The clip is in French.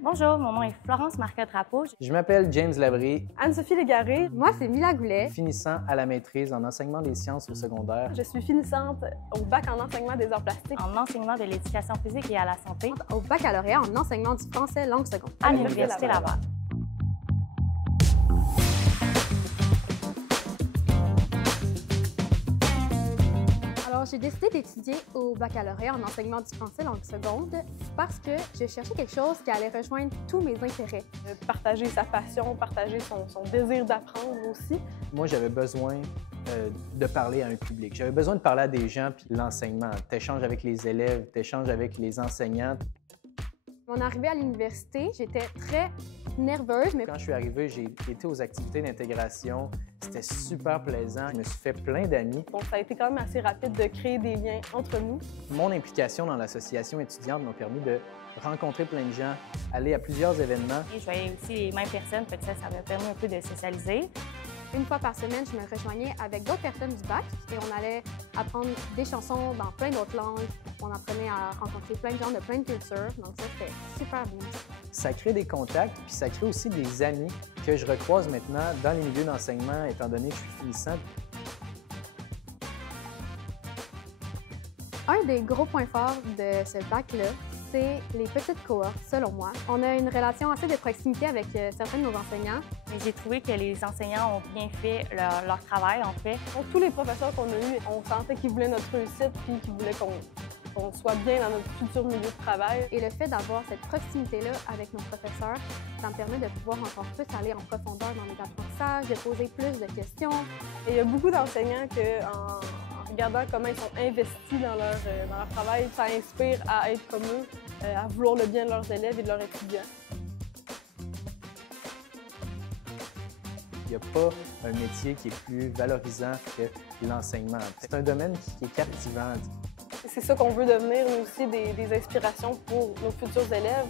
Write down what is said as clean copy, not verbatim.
Bonjour, mon nom est Florence Marcotte-Drapeau. Je m'appelle James Labrie, Anne-Sophie Légaré. Moi, c'est Mila Goulet. finissant à la maîtrise en enseignement des sciences au secondaire. Je suis finissante au bac en enseignement des arts plastiques En enseignement de l'éducation physique et à la santé Au baccalauréat en enseignement du français langue seconde. à l'Université Laval. Alors, j'ai décidé d'étudier au baccalauréat en enseignement du français langue seconde parce que je cherchais quelque chose qui allait rejoindre tous mes intérêts. Partager sa passion, partager son désir d'apprendre aussi. Moi, j'avais besoin de parler à un public. J'avais besoin de parler à des gens, puis l'enseignement. Tu échanges avec les élèves, tu échanges avec les enseignants. Mon arrivée à l'université, j'étais très nerveuse, mais Quand je suis arrivé, j'ai été aux activités d'intégration. C'était super plaisant. Je me suis fait plein d'amis. Donc, ça a été quand même assez rapide de créer des liens entre nous. Mon implication dans l'association étudiante m'a permis de rencontrer plein de gens, aller à plusieurs événements. Et je voyais aussi les mêmes personnes, fait que ça m'a permis un peu de socialiser. une fois par semaine, je me rejoignais avec d'autres personnes du bac et on allait apprendre des chansons dans plein d'autres langues. On apprenait à rencontrer plein de gens de plein de cultures, donc ça, c'était super bien. Ça crée des contacts, puis ça crée aussi des amis que je recroise maintenant dans les milieux d'enseignement, étant donné que je suis finissant. Un des gros points forts de ce bac-là, c'est les petites cohortes, selon moi. On a une relation assez de proximité avec certains de nos enseignants. Mais j'ai trouvé que les enseignants ont bien fait leur travail, en fait. Donc, tous les professeurs qu'on a eus, on sentait qu'ils voulaient notre réussite puis qu'ils voulaient qu'on soit bien dans notre futur milieu de travail. Et le fait d'avoir cette proximité-là avec nos professeurs, ça me permet de pouvoir encore plus aller en profondeur dans mes apprentissages, de poser plus de questions. Et il y a beaucoup d'enseignants en regardant comment ils sont investis dans leur travail, ça inspire à être comme eux, à vouloir le bien de leurs élèves et de leurs étudiants. Il n'y a pas un métier qui est plus valorisant que l'enseignement. C'est un domaine qui est captivant. C'est ça qu'on veut devenir, nous aussi, des inspirations pour nos futurs élèves.